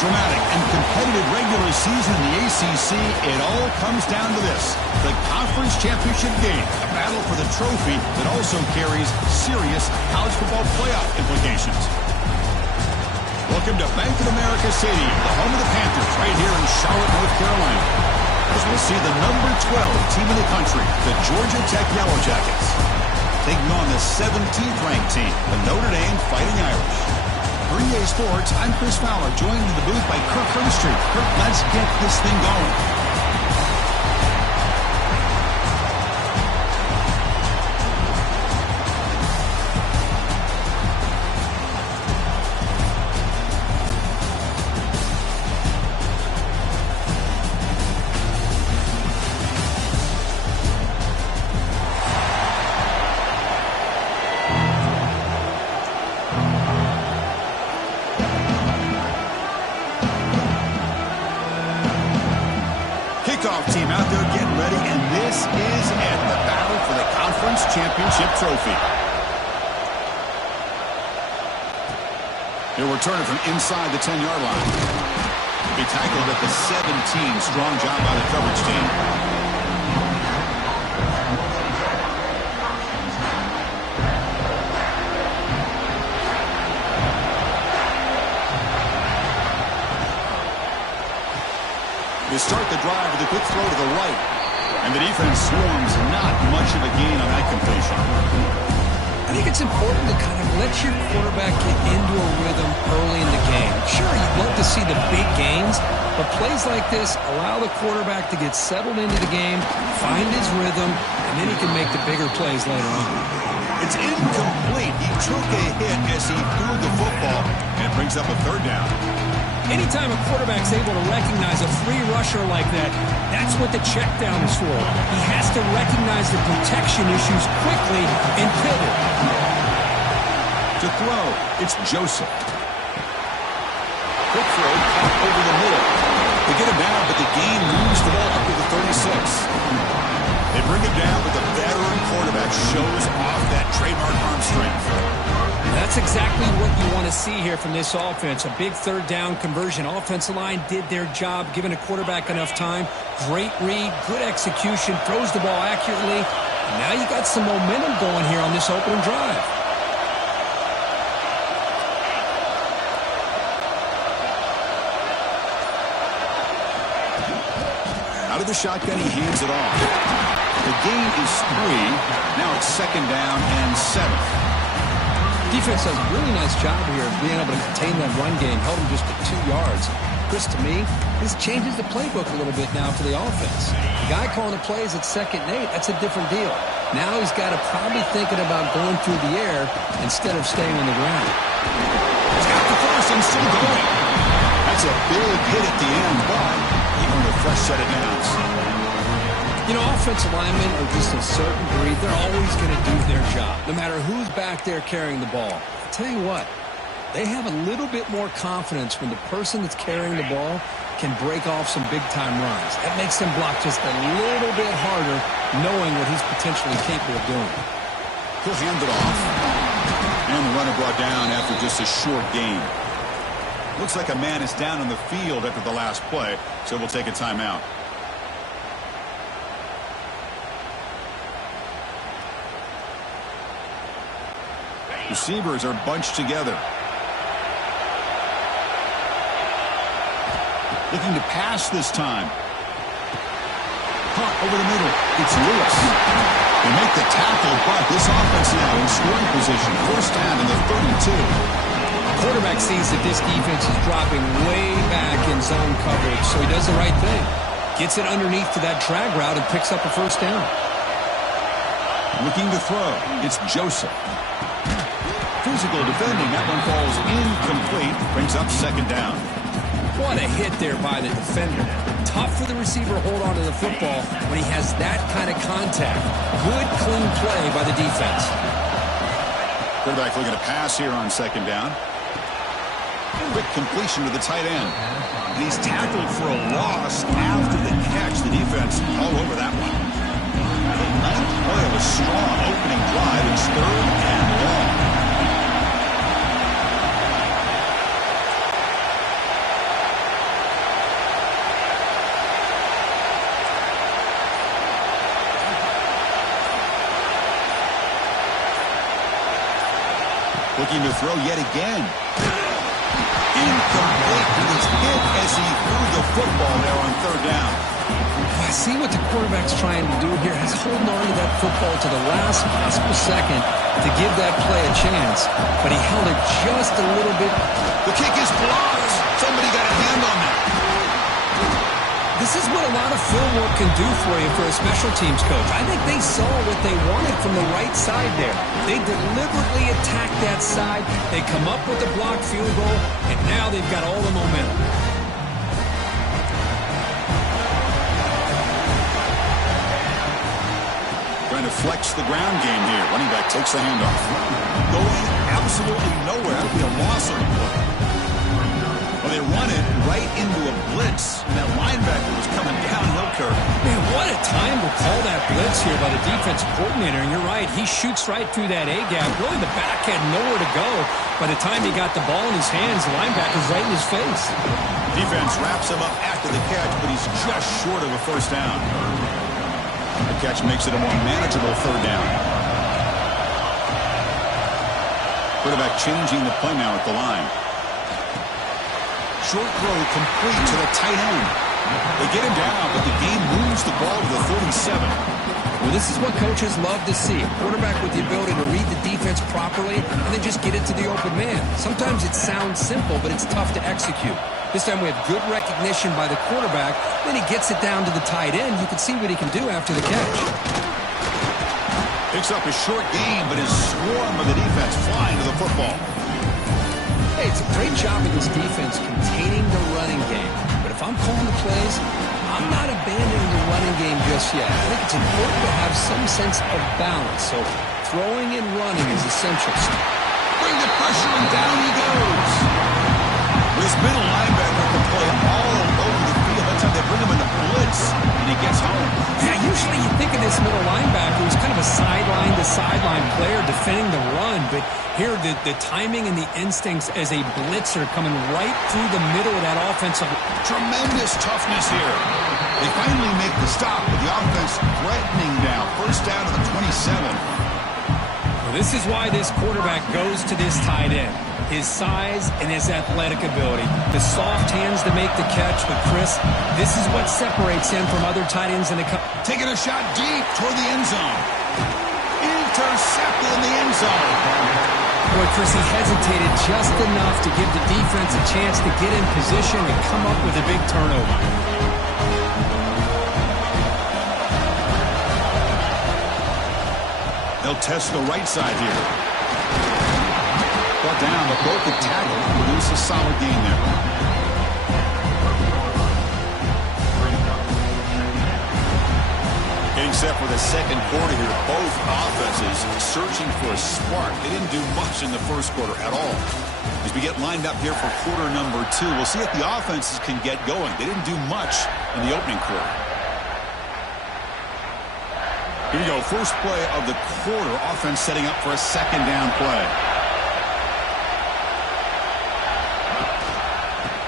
dramatic and competitive regular season in the ACC, it all comes down to this: the conference championship game, a battle for the trophy that also carries serious college football playoff implications. Welcome to Bank of America Stadium, the home of the Panthers, right here in Charlotte, North Carolina, as we'll see the number 12 team in the country, the Georgia Tech Yellow Jackets, taking on the 17th ranked team, the Notre Dame Fighting Irish. For EA Sports, I'm Chris Fowler, joined in the booth by Kirk Herbstreit. Kirk, let's get this thing going. Kickoff team out there getting ready, and this is it, the battle for the conference championship trophy. He'll return it from inside the 10-yard line. He tackled at the 17. Strong job by the coverage team. They start the drive with a quick throw to the right. And the defense swarms, not much of a gain on that completion. I think it's important to kind of let your quarterback get into a rhythm early in the game. Sure, you'd love to see the big gains, but plays like this allow the quarterback to get settled into the game, find his rhythm, and then he can make the bigger plays later on. It's incomplete. He took a hit as he threw the football, and it brings up a third down. Anytime a quarterback's able to recognize a free rusher like that, that's what the check down is for. He has to recognize the protection issues quickly and pivot. To throw, it's Joseph. Quick throw, caught over the middle. They get him down, but the gain moves the ball up to the 36. They bring it down, but the veteran quarterback shows off that trademark arm strength. That's exactly what you want to see here from this offense. A big third down conversion. Offensive line did their job, giving a quarterback enough time. Great read, good execution, throws the ball accurately. And now you got some momentum going here on this opening drive. Out of the shotgun, he hands it off. The gain is 3. Now it's second down and 7. Defense does a really nice job here of being able to contain that run game, held him just at 2 yards. Chris, to me, this changes the playbook a little bit now for the offense. The guy calling the plays at 2nd and 8, that's a different deal. Now he's got to probably thinking about going through the air instead of staying on the ground. He's got the first and still going. That's a big hit at the end, but even with a fresh set of downs. You know, offensive linemen are just a certain breed. They're always going to do their job, no matter who's back there carrying the ball. I'll tell you what, they have a little bit more confidence when the person that's carrying the ball can break off some big-time runs. That makes them block just a little bit harder, knowing what he's potentially capable of doing. He'll hand it off. And the runner brought down after just a short gain. Looks like a man is down on the field after the last play, so we'll take a timeout. Receivers are bunched together. Looking to pass this time. Caught over the middle. It's Lewis. They make the tackle, but this offense now in scoring position. First down in the 32. Quarterback sees that this defense is dropping way back in zone coverage, so he does the right thing. Gets it underneath to that drag route and picks up a first down. Looking to throw. It's Joseph. Physical defending. That one falls incomplete. Brings up second down. What a hit there by the defender. Tough for the receiver to hold on to the football when he has that kind of contact. Good, clean play by the defense. Quarterback looking to pass here on second down. Quick completion to the tight end. And he's tackled for a loss after the catch. The defense all over that one. The ninth play of a strong opening drive. It's 3rd and long. Looking to throw yet again. Incomplete. He was hit as he threw the football there on third down. I see what the quarterback's trying to do here. He's holding on to that football to the last possible second to give that play a chance, but he held it just a little bit. The kick is blocked. Somebody got a hand on that. This is what a lot of film work can do for you for a special teams coach. I think they saw what they wanted from the right side there. They deliberately attacked that side. They come up with a blocked field goal, and now they've got all the momentum. Trying to flex the ground game here. Running back takes the handoff. Going absolutely nowhere. That would be a loss on the play. Well, they run it right into a blitz. And that linebacker was coming downhill curve. Man, what a time to call that blitz here by the defensive coordinator. And you're right, he shoots right through that A-gap. Really, the back had nowhere to go. By the time he got the ball in his hands, the linebacker's right in his face. Defense wraps him up after the catch, but he's just short of a first down. The catch makes it a more manageable third down. Quarterback changing the play now at the line. Short throw complete to the tight end. They get him down, but the game moves the ball to the 37. Well, this is what coaches love to see. A quarterback with the ability to read the defense properly and then just get it to the open man. Sometimes it sounds simple, but it's tough to execute. This time we have good recognition by the quarterback. Then he gets it down to the tight end. You can see what he can do after the catch. Picks up a short gain, but is swarmed by the defense flying to the football. Hey, it's a great job of this defense containing the running game. But if I'm calling the plays, I'm not abandoning the running game just yet. I think it's important to have some sense of balance. So throwing and running is essential. Bring the pressure, and down he goes. This middle linebacker can play all over the field. That's how they bring him in the blitz, and he gets home. Yeah, usually you think of this middle linebacker who's kind of a sideline-to-sideline player defending the run, but here the timing and the instincts as a blitzer coming right through the middle of that offensive. Tremendous toughness here. They finally make the stop, with the offense threatening now. First down to the 27. Well, this is why this quarterback goes to this tight end. His size and his athletic ability. The soft hands to make the catch, but Chris, this is what separates him from other tight ends in the country. Taking a shot deep toward the end zone. Intercepted in the end zone. Boy, Chris, he hesitated just enough to give the defense a chance to get in position and come up with a big turnover. They'll test the right side here. Brought down, but broke the tackle. Produce a solid gain there. Getting set for the second quarter here. Both offenses searching for a spark. They didn't do much in the first quarter at all. As we get lined up here for quarter number 2, we'll see if the offenses can get going. They didn't do much in the opening quarter. Here we go. First play of the quarter. Offense setting up for a second down play.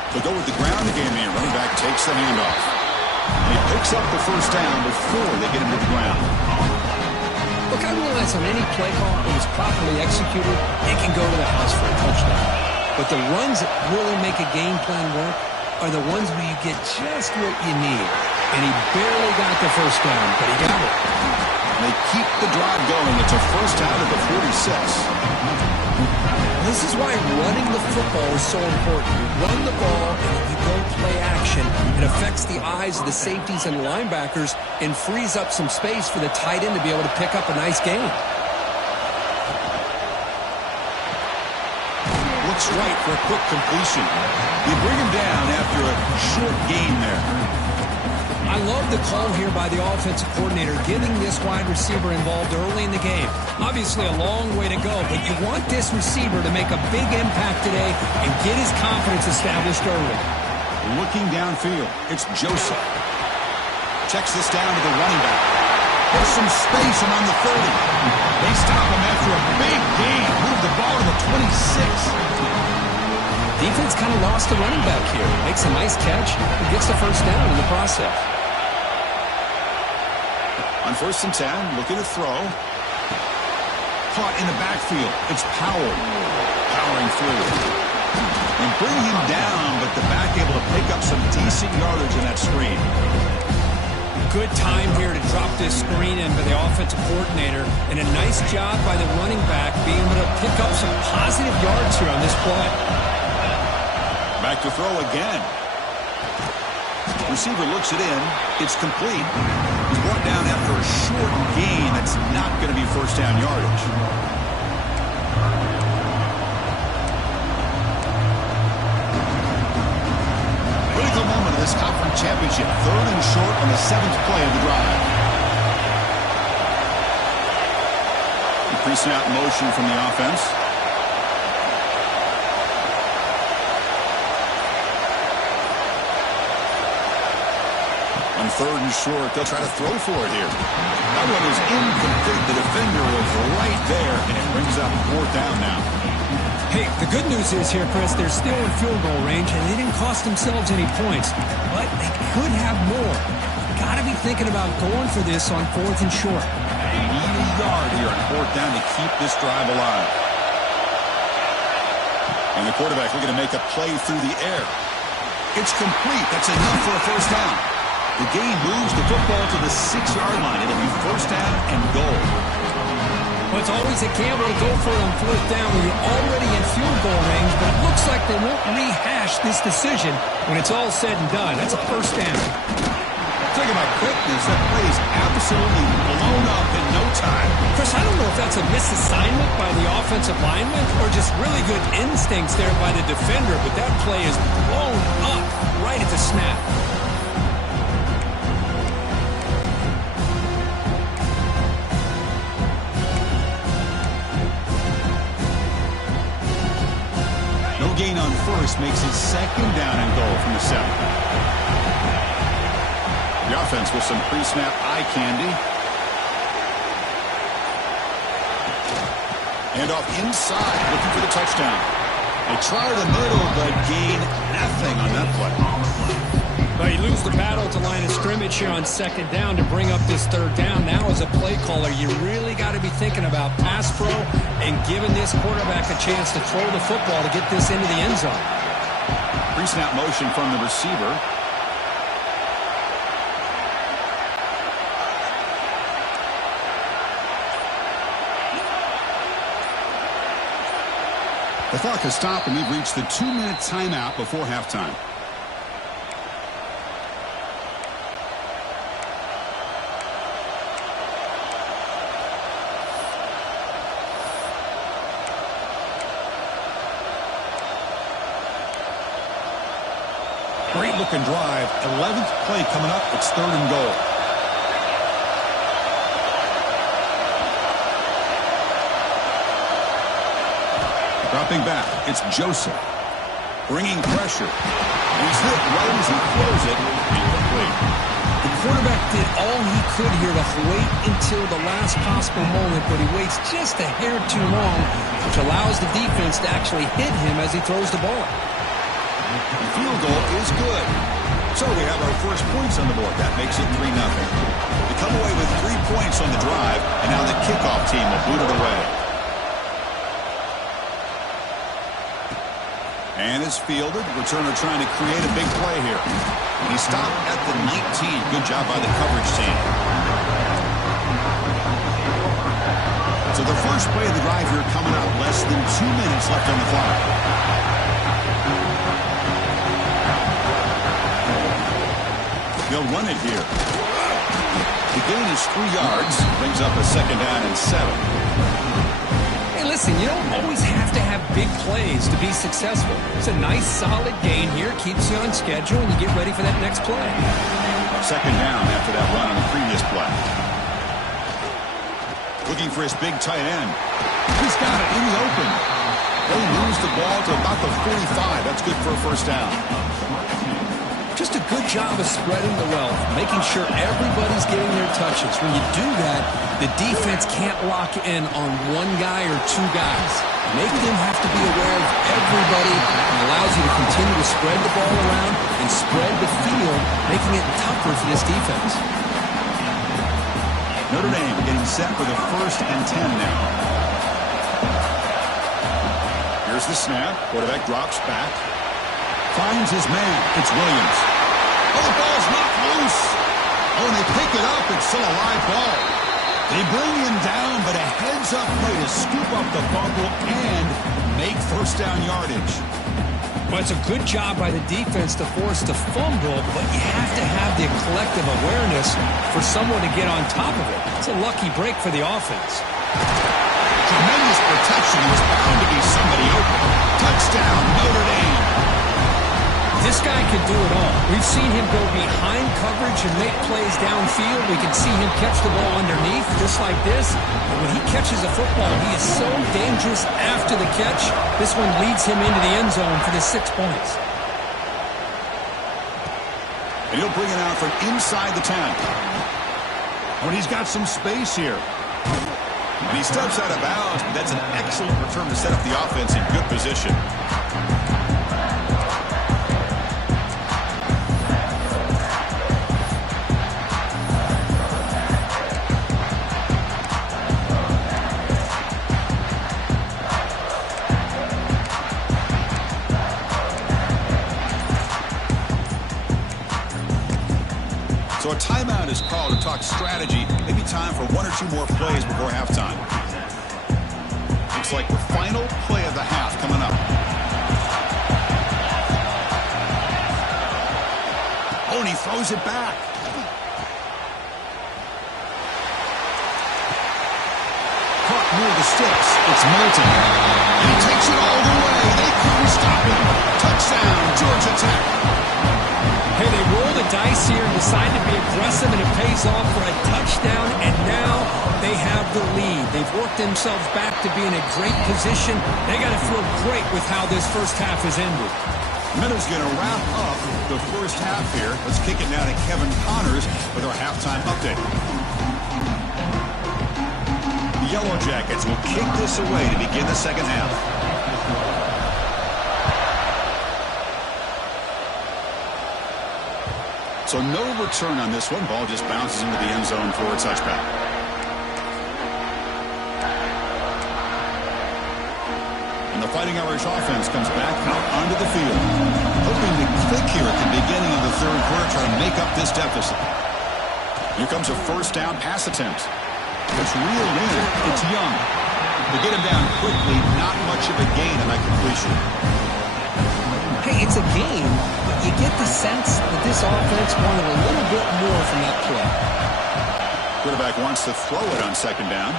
They'll go with the ground game here. Running back takes the handoff. And he picks up the first down before they get him to the ground. Look, I realize on any play call, when it's properly executed, it can go to the house for a touchdown. But the runs that really make a game plan work are the ones where you get just what you need. And he barely got the first down, but he got it. And they keep the drive going. It's a first down at the 46. This is why running the football is so important. You run the ball, and if you go play action, it affects the eyes of the safeties and linebackers and frees up some space for the tight end to be able to pick up a nice gain. Looks right for a quick completion. You bring him down after a short gain there. I love the call here by the offensive coordinator, getting this wide receiver involved early in the game. Obviously a long way to go, but you want this receiver to make a big impact today and get his confidence established early. Looking downfield, it's Joseph. Checks this down to the running back. There's some space around the 30. They stop him after a big gain. Move the ball to the 26. Defense kind of lost the running back here. Makes a nice catch and gets the first down in the process. On 1st and 10, looking to throw. Caught in the backfield. It's Powell. powering through. And bring him down, but the back able to pick up some decent yardage in that screen. Good time here to drop this screen in by the offensive coordinator, and a nice job by the running back being able to pick up some positive yards here on this play. Back to throw again. Receiver looks it in. It's complete. He's brought down after a short gain. That's not going to be first down yardage. Critical moment of this conference championship. 3rd and short on the 7th play of the drive. Pre-snap motion from the offense. On 3rd and short, they'll try to throw for it here. That one is incomplete. The defender was right there, and it brings up 4th down now. Hey, the good news is here, Chris, they're still in field goal range, and they didn't cost themselves any points. But they could have more. Got to be thinking about going for this on 4th and short. They need a yard here on 4th down to keep this drive alive. And the quarterback looking to make a play through the air. It's complete. That's enough for a first down. The gain moves the football to the 6-yard line. It'll be first down and goal. Well, it's always a gamble to go for it on 4th down when you're already in field goal range, but it looks like they won't rehash this decision when it's all said and done. That's a first down. Talking about quickness, that play is absolutely blown up in no time. Chris, I don't know if that's a misassignment by the offensive lineman or just really good instincts there by the defender, but that play is blown up right at the snap. No gain on first makes it 2nd down and goal from the 7. The offense with some pre-snap eye candy. And off inside, looking for the touchdown. They try the middle, but gain nothing on that play. Well, you lose the battle to line of scrimmage here on 2nd down to bring up this 3rd down. Now as a play caller, you really got to be thinking about pass pro and giving this quarterback a chance to throw the football to get this into the end zone. Pre-snap motion from the receiver. The clock has stopped, and we've reached the 2-minute timeout before halftime. Great looking drive. 11th play coming up. It's 3rd and goal. Dropping back, it's Joseph. Bringing pressure. He's hit right as he throws it. Incomplete. The quarterback did all he could here to wait until the last possible moment, but he waits just a hair too long, which allows the defense to actually hit him as he throws the ball. The field goal is good. So we have our first points on the board. That makes it 3-0. They come away with 3 points on the drive, and now the kickoff team will boot it away. And is fielded. Returner trying to create a big play here. And he stopped at the 19. Good job by the coverage team. So the first play of the drive here coming up. Less than 2 minutes left on the clock. They'll run it here. The gain is 3 yards. Brings up a 2nd down and 7. Hey, listen, you don't always have to have big plays to be successful. It's a nice, solid gain here. Keeps you on schedule, and you get ready for that next play. 2nd down after that run on the previous play. Looking for his big tight end. He's got it in the open. They lose the ball to about the 45. That's good for a first down. Just a good job of spreading the wealth, making sure everybody's getting their touches. When you do that, the defense can't lock in on one guy or 2 guys. Make them have to be aware of everybody and allows you to continue to spread the ball around and spread the field, making it tougher for this defense. Notre Dame getting set for the 1st and 10 now. Here's the snap. Quarterback drops back. Finds his man. It's Williams. Oh, the ball's knocked loose. Oh, and they pick it up. It's still a live ball. They bring him down, but a heads-up play to scoop up the fumble and make first down yardage. Well, it's a good job by the defense to force the fumble, but you have to have the collective awareness for someone to get on top of it. It's a lucky break for the offense. Tremendous protection. He was bound to be somebody open. Touchdown, Notre Dame. This guy can do it all. We've seen him go behind coverage and make plays downfield. We can see him catch the ball underneath, just like this. And when he catches a football, he is so dangerous after the catch. This one leads him into the end zone for the 6 points. And he'll bring it out from inside the 10. When he's got some space here. And he steps out of bounds, but that's an excellent return to set up the offense in good position. So a timeout is called to talk strategy. Maybe time for one or two more plays before halftime. Looks like the final play of the half coming up. Oh, and he throws it back. Caught near the sticks. It's Moulton. And he takes it all the way. They couldn't stop him. Touchdown, Georgia Tech. Hey, they roll the dice here and decide to be aggressive, and it pays off for a touchdown, and now they have the lead. They've worked themselves back to be in a great position. They got to feel great with how this first half has ended. Miller's going to wrap up the first half here. Let's kick it now to Kevin Connors with our halftime update. The Yellow Jackets will kick this away to begin the second half. So no return on this one. Ball just bounces into the end zone for a touchback. And the Fighting Irish offense comes back out onto the field. Hoping to click here at the beginning of the third quarter, trying to make up this deficit. Here comes a first down pass attempt. It's reeled in. It's Young. They get him down quickly. Not much of a gain on that completion. Hey, it's a game, but you get the sense that this offense wanted a little bit more from that play. Quarterback wants to throw it on second down.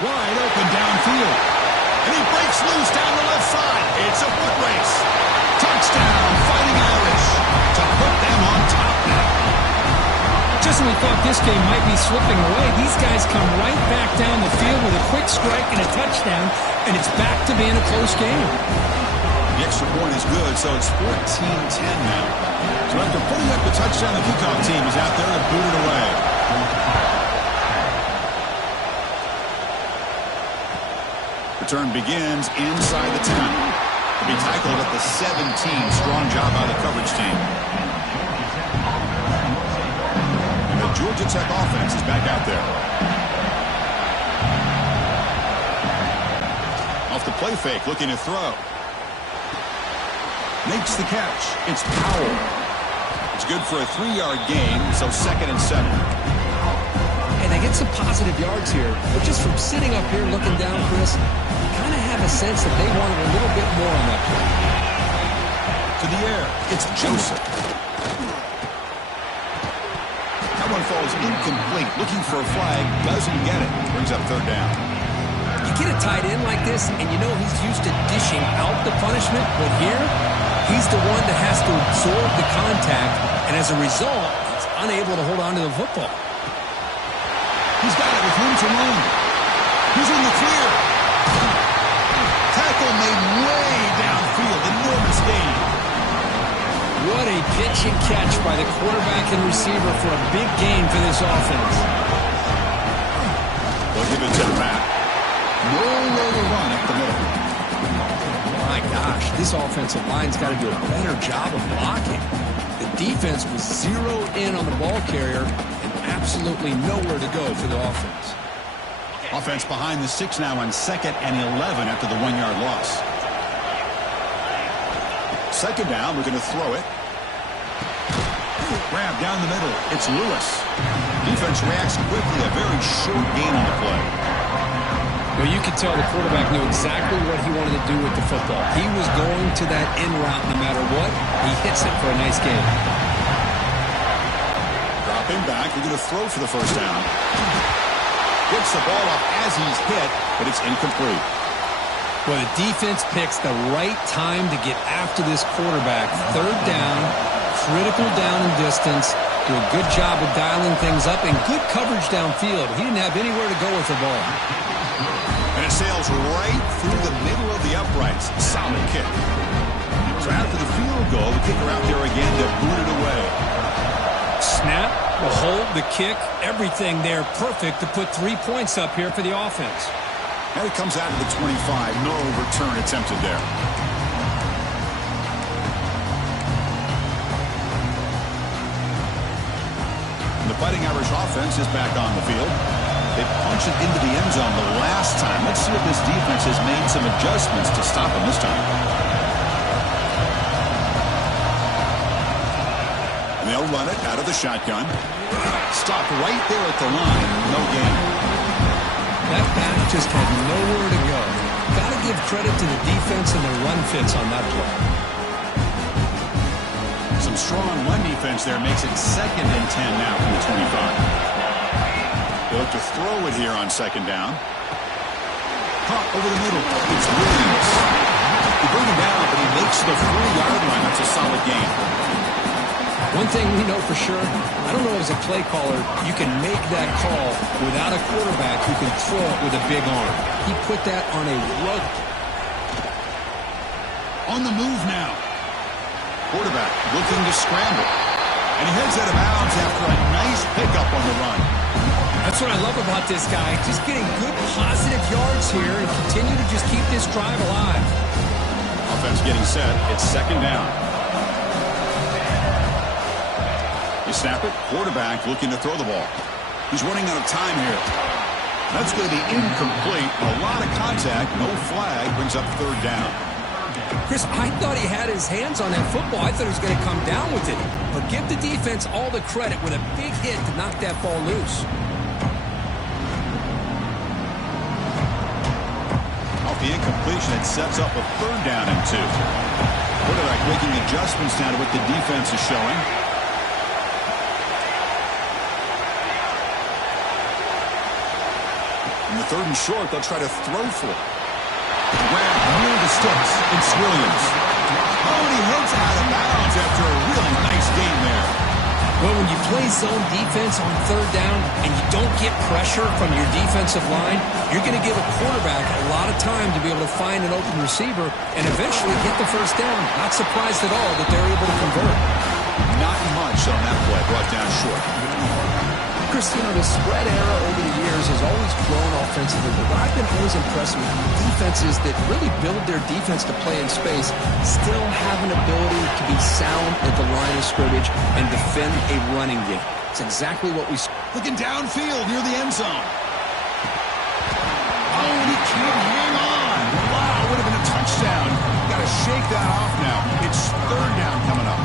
Wide open downfield. And he breaks loose down the left side. It's a foot race. Touchdown, Fighting Irish, to put them on top now. Just when we thought this game might be slipping away, these guys come right back down the field with a quick strike and a touchdown, and it's back to being a close game. The extra point is good, so it's 14-10 now. So after putting up the touchdown, the kickoff team is out there to boot it away. Return begins inside the 10. To be tackled at the 17. Strong job by the coverage team. And the Georgia Tech offense is back out there. Off the play fake, looking to throw. Makes the catch. It's Powell. It's good for a 3-yard gain, so 2nd and 7. Hey, they get some positive yards here, but just from sitting up here looking down, Chris, you kind of have a sense that they wanted a little bit more on that play. To the air, it's Joseph. That one falls incomplete. Looking for a flag, doesn't get it. Brings up 3rd down. You get a tight end like this, and you know he's used to dishing out the punishment, but here, he's the one that has to absorb the contact, and as a result, he's unable to hold on to the football. He's got it with room to run. He's in the clear. Tackle made way downfield. Enormous gain. What a pitch and catch by the quarterback and receiver for a big gain for this offense. They'll give it to the back. Nowhere to run up the middle. My gosh, this offensive line's got to do a better job of blocking. The defense was zeroed in on the ball carrier and absolutely nowhere to go for the offense. Offense behind the 6 now on 2nd and 11 after the 1-yard loss. 2nd down, we're going to throw it. Grab down the middle. It's Lewis. Defense reacts quickly. A very short gain on the play. Well, you could tell the quarterback knew exactly what he wanted to do with the football. He was going to that in route no matter what. He hits it for a nice gain. Dropping back. We're going to throw for the 1st down. Gets the ball up as he's hit, but it's incomplete. Well, the defense picks the right time to get after this quarterback. 3rd down, critical down and distance. Do a good job of dialing things up and good coverage downfield. He didn't have anywhere to go with the ball. And it sails right through the middle of the uprights. Solid kick. So after the field goal, the kicker out there again to boot it away. Snap, the hold, the kick, everything there perfect to put 3 points up here for the offense. And it comes out to the 25. No return attempted there. And the Fighting Irish offense is back on the field. They punched it into the end zone the last time. Let's see if this defense has made some adjustments to stop them this time. And they'll run it out of the shotgun. Stop right there at the line. No gain. That back just had nowhere to go. Got to give credit to the defense and the run fits on that play. Some strong run defense there makes it 2nd and 10 now from the 25. They look to throw it here on 2nd down. Caught over the middle. It's Williams. They bring him down, but he makes the 4-yard line. That's a solid gain. One thing we know for sure, I don't know as a play caller, you can make that call without a quarterback who can throw it with a big arm. He put that on a rope. On the move now. Quarterback looking to scramble. And he heads out of bounds after a nice pickup on the run. That's what I love about this guy. Just getting good positive yards here and continue to just keep this drive alive. Offense getting set. It's 2nd down. You snap it. Quarterback looking to throw the ball. He's running out of time here. That's going to be incomplete. A lot of contact. No flag. Brings up 3rd down. Chris, I thought he had his hands on that football. I thought he was going to come down with it. But give the defense all the credit with a big hit to knock that ball loose. Off the incompletion, it sets up a 3rd down and 2. Quarterback making adjustments now to what the defense is showing. In the 3rd and short, they'll try to throw for it. Grab near the sticks. It's Williams. Oh, and he heads out of bounds after a really nice game there. Well, when you play zone defense on 3rd down and you don't get pressure from your defensive line, you're going to give a quarterback a lot of time to be able to find an open receiver and eventually get the 1st down. Not surprised at all that they're able to convert. Not much on that play. Brought down short. Chris, the spread era over the years has always grown offensively, but what I've been always impressed with defenses that really build their defense to play in space still have an ability to be sound at the line of scrimmage and defend a running game. It's exactly what we saw. Looking downfield near the end zone. Oh, and he can't hang on. Wow, would have been a touchdown. Got to shake that off now. It's 3rd down coming up.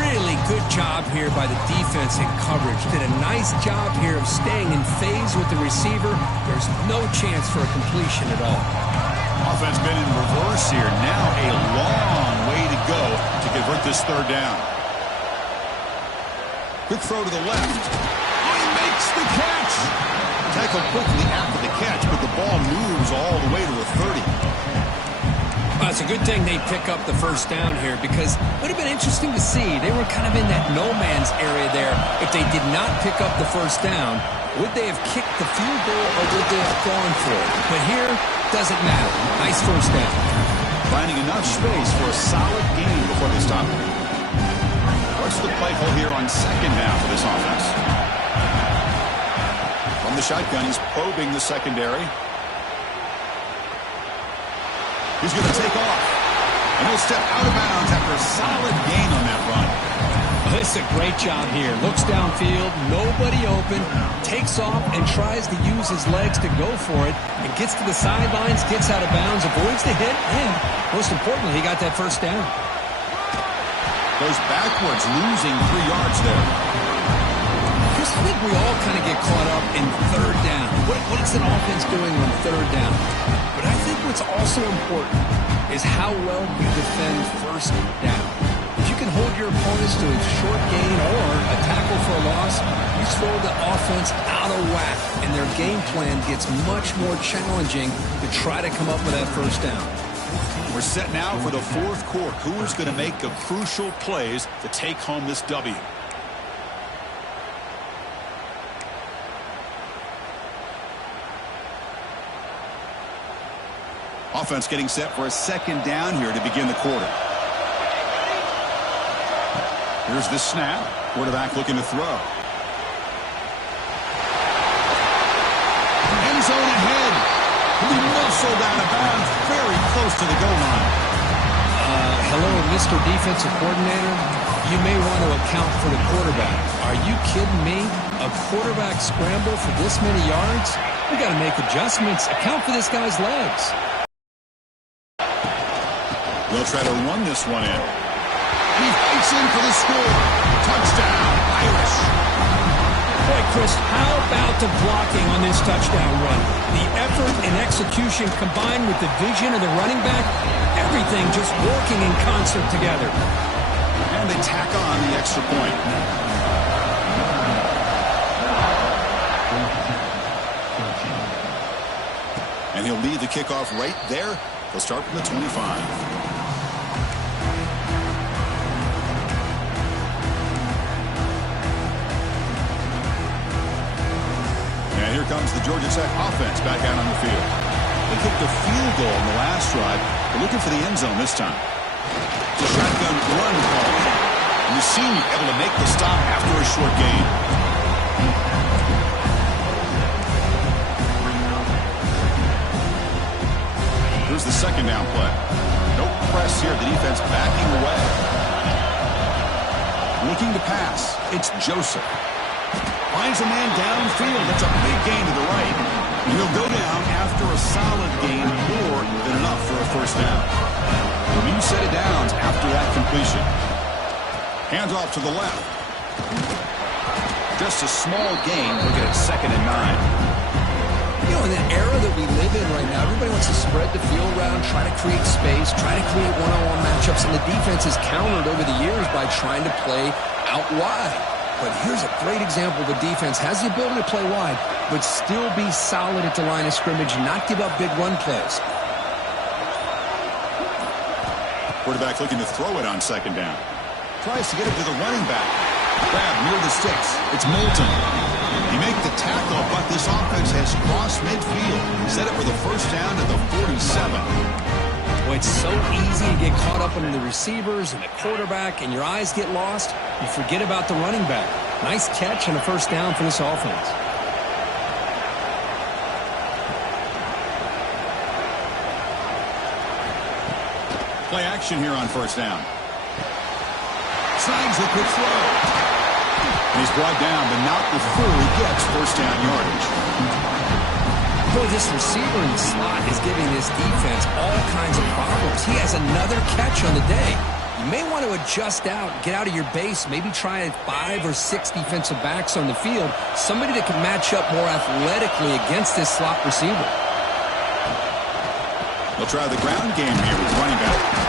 Really good job here by the defense in coverage. Did a nice job here of staying in phase with the receiver. There's no chance for a completion at all. Offense been in reverse here. Now a long way to go to convert this 3rd down. Quick throw to the left. Oh, he makes the catch. Tackled quickly after the catch, but the ball moves all the way to the 30. It's a good thing they pick up the 1st down here because it would have been interesting to see. They were kind of in that no man's area there. If they did not pick up the 1st down, would they have kicked the field goal or would they have gone for it? But here, doesn't matter. Nice 1st down. Finding enough space for a solid gain before they stop it. What's the play call here on 2nd down for this offense? From the shotgun, he's probing the secondary. He's going to take off. And he'll step out of bounds after a solid gain on that run. This is a great job here. Looks downfield, nobody open, takes off and tries to use his legs to go for it, and gets to the sidelines, gets out of bounds, avoids the hit, and most importantly, he got that first down. Goes backwards, losing 3 yards there. Chris, I think we all kind of get caught up in third down. What is an offense doing on third down? But I think what's also important is how well you defend first down. If you can hold your opponents to a short gain or a tackle for a loss, you throw the offense out of whack, and their game plan gets much more challenging to try to come up with that first down. We're set now for the fourth quarter. Who is going to make the crucial plays to take home this W? Offense getting set for a second down here to begin the quarter. Here's the snap. Quarterback looking to throw. End zone ahead. He muscled out of bounds very close to the goal line. Hello, Mr. Defensive Coordinator. You may want to account for the quarterback. Are you kidding me? A quarterback scramble for this many yards? We got to make adjustments. Account for this guy's legs. They'll try to run this one in. He fights in for the score. Touchdown, Irish. Boy, Chris, how about the blocking on this touchdown run? The effort and execution combined with the vision of the running back, everything just working in concert together. And they tack on the extra point. And he'll lead the kickoff right there. They'll start from the 25. Here comes the Georgia Tech offense back out on the field. They kicked a field goal in the last drive. They're looking for the end zone this time. It's a shotgun run call. And the senior able to make the stop after a short gain. Here's the second down play. No press here. The defense backing away. Looking to pass. It's Joseph. Finds a man downfield. That's a big gain to the right. And he'll go down after a solid gain, more than enough for a first down. A new set of downs after that completion. Hands off to the left. Just a small gain. Looking at 2nd and 9. You know, in the era that we live in right now, everybody wants to spread the field around, try to create space, try to create one-on-one matchups, and the defense has countered over the years by trying to play out wide. But here's a great example of a defense has the ability to play wide, but still be solid at the line of scrimmage, not give up big run plays. Quarterback looking to throw it on 2nd down. Tries to get it to the running back. Grab near the sticks. It's Moulton. He make the tackle, but this offense has crossed midfield. Set it for the first down at the 47. Well, it's so easy to get caught up in the receivers and the quarterback, and your eyes get lost. You forget about the running back. Nice catch and a first down for this offense. Play action here on first down. Signs the quick throw. And he's brought down, but not before he gets first down yardage. Boy, this receiver in the slot is giving this defense all kinds of problems. He has another catch on the day. You may want to adjust out, get out of your base, maybe try 5 or 6 defensive backs on the field, somebody that can match up more athletically against this slot receiver. They'll try the ground game here with running back.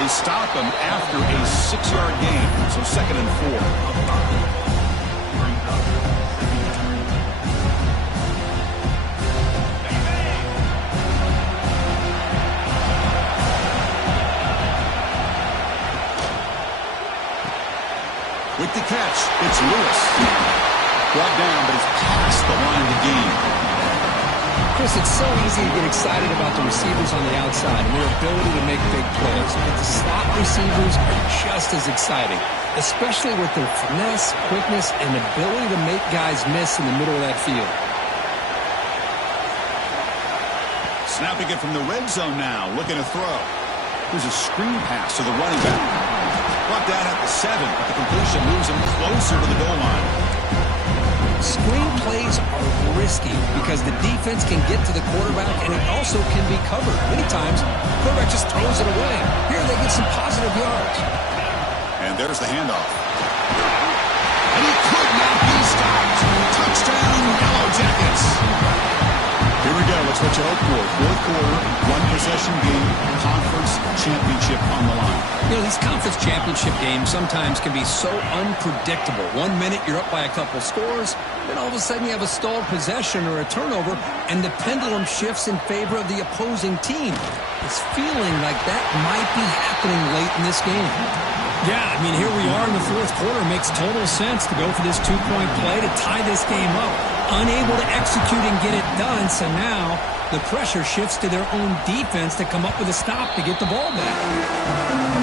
They stop him after a 6-yard gain, so 2nd and 4. With the catch, it's Lewis. Brought down, but it's past the line of the game. Chris, it's so easy to get excited about the receivers on the outside and their ability to make big plays. But the slot receivers are just as exciting, especially with their finesse, quickness, and ability to make guys miss in the middle of that field. Snapping it from the red zone now, looking to throw. There's a screen pass to the running back. Brought down at the 7, but the completion moves him closer to the goal line. Screen plays are risky because the defense can get to the quarterback and it also can be covered. Many times, the quarterback just throws it away. Here they get some positive yards. And there's the handoff. And he could not be stopped. Touchdown, Yellow Jackets. Here we go. That's what you hope for. Fourth quarter, one-possession game, conference championship on the line. You know, these conference championship games sometimes can be so unpredictable. 1 minute you're up by a couple scores, then all of a sudden you have a stalled possession or a turnover, and the pendulum shifts in favor of the opposing team. It's feeling like that might be happening late in this game. Yeah, I mean, here we are in the fourth quarter. It makes total sense to go for this two-point play to tie this game up. Unable to execute and get it done, so now the pressure shifts to their own defense to come up with a stop to get the ball back.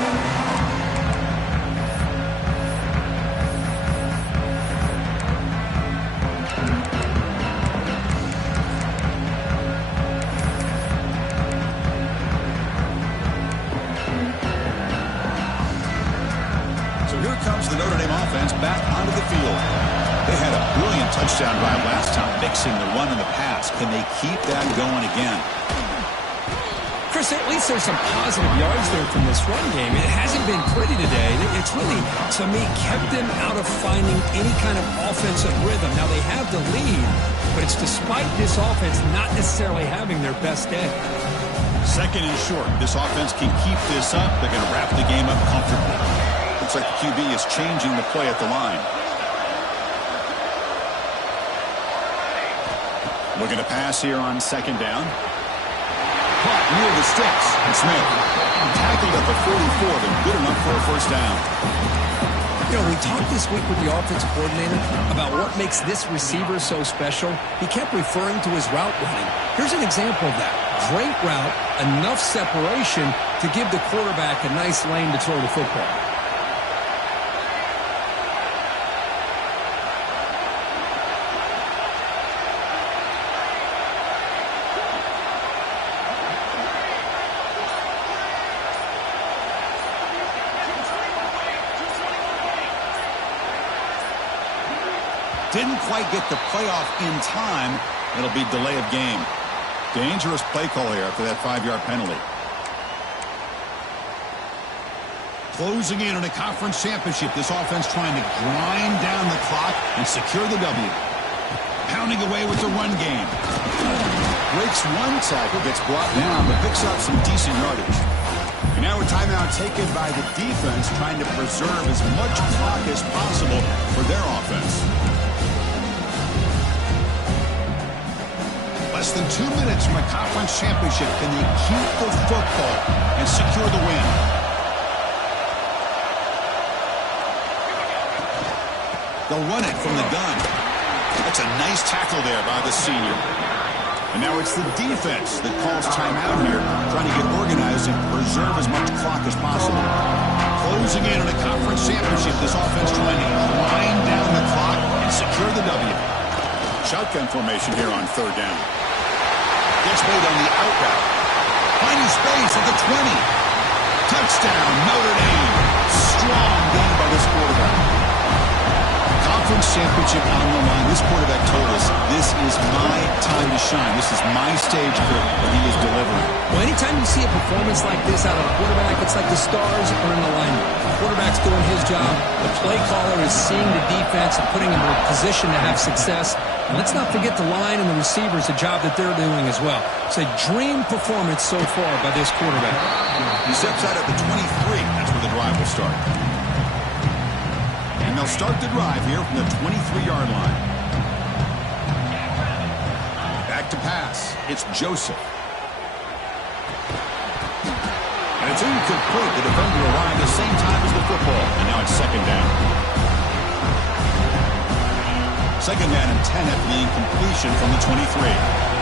Comes the Notre Dame offense back onto the field. They had a brilliant touchdown drive last time, mixing the run and the pass. Can they keep that going again? Chris, at least there's some positive yards there from this run game. It hasn't been pretty today. It's really, to me, kept them out of finding any kind of offensive rhythm. Now, they have the lead, but it's despite this offense not necessarily having their best day. Second and short. This offense can keep this up. They're going to wrap the game up comfortably. Looks like the QB is changing the play at the line. Looking to pass here on second down. Caught near the sticks. And Smith tackled at the 44, but good enough for a first down. You know, we talked this week with the offensive coordinator about what makes this receiver so special. He kept referring to his route running. Here's an example of that. Great route, enough separation to give the quarterback a nice lane to throw the football. Didn't quite get the playoff in time. It'll be delay of game. Dangerous play call here after that 5-yard penalty. Closing in on a conference championship. This offense trying to grind down the clock and secure the W. Pounding away with the run game. Breaks one tackle, gets brought down, but picks up some decent yardage. And now a timeout taken by the defense, trying to preserve as much clock as possible for their offense. Less than 2 minutes from a conference championship. Can they keep the football and secure the win? They'll run it from the gun. That's a nice tackle there by the senior. And now it's the defense that calls timeout here, trying to get organized and preserve as much clock as possible. Closing in on a conference championship. This offense trying to grind down the clock and secure the W. Shotgun formation here on third down. Gets made on the out route. Finding space at the 20. Touchdown, Notre Dame. Strong game by this quarterback. Conference championship on the line. This quarterback told us, this is my time to shine. This is my stage for what he is delivering. Well, anytime you see a performance like this out of a quarterback, it's like the stars are in alignment. The quarterback's doing his job. The play caller is seeing the defense and putting him in a position to have success. And let's not forget the line and the receivers, the job that they're doing as well. It's a dream performance so far by this quarterback. He steps out at the 23. That's where the drive will start. And they'll start the drive here from the 23-yard line. Back to pass. It's Joseph. And it's incomplete. The defender arrived the same time as the football. And now it's second down. Second down and 10 after the incompletion from the 23.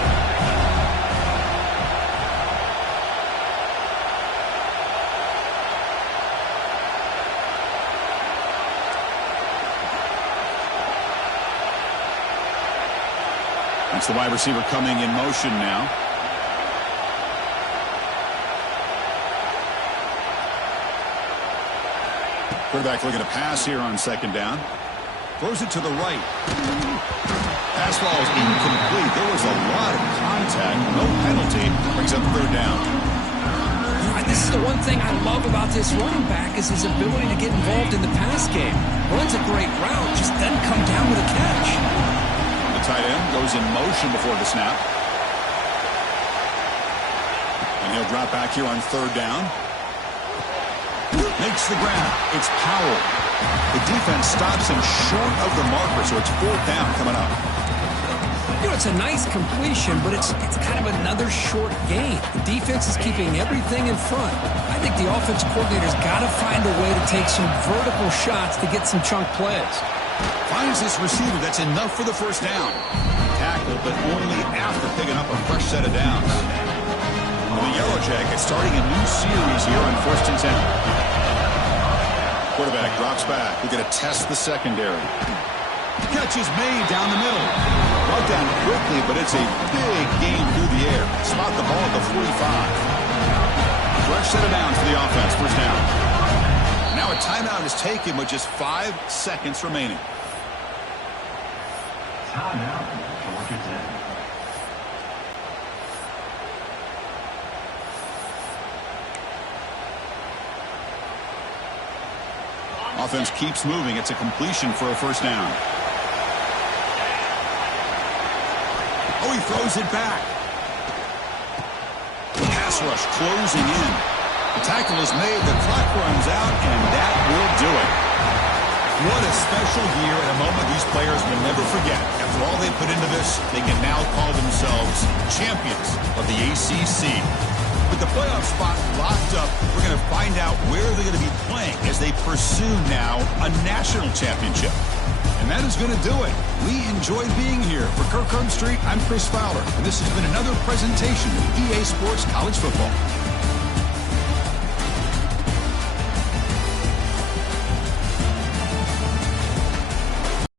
That's the wide receiver coming in motion now. Quarterback looking to pass here on second down. Throws it to the right. Pass ball is incomplete. There was a lot of contact. No penalty. Brings up third down. This is the one thing I love about this running back is his ability to get involved in the pass game. Runs a great route, just doesn't come down with a catch. The tight end goes in motion before the snap. And he'll drop back here on third down. Makes the grab. It's Powell. The defense stops him short of the marker, so it's fourth down coming up. You know, it's a nice completion, but it's kind of another short gain. The defense is keeping everything in front. I think the offensive coordinator's got to find a way to take some vertical shots to get some chunk plays. Finds this receiver. That's enough for the first down. Tackle, but only after picking up a fresh set of downs. The Yellow Jackets starting a new series here on 1st and 10. Quarterback drops back. We're going to test the secondary. Catch is made down the middle. Brought down quickly, but it's a big gain through the air. Spot the ball at the 45. Fresh set of downs for the offense. First down. Now a timeout is taken with just 5 seconds remaining. Timeout. Georgia Tech. Offense keeps moving. It's a completion for a first down. Oh, he throws it back. Pass rush closing in. The tackle is made. The clock runs out, and that will do it. What a special year and a moment these players will never forget. After all they put into this, they can now call themselves champions of the ACC. With the playoff spot locked up, we're going to find out where they're going to be playing as they pursue now a national championship. And that is going to do it. We enjoyed being here. For Kirk Street, I'm Chris Fowler, and this has been another presentation of EA Sports College Football.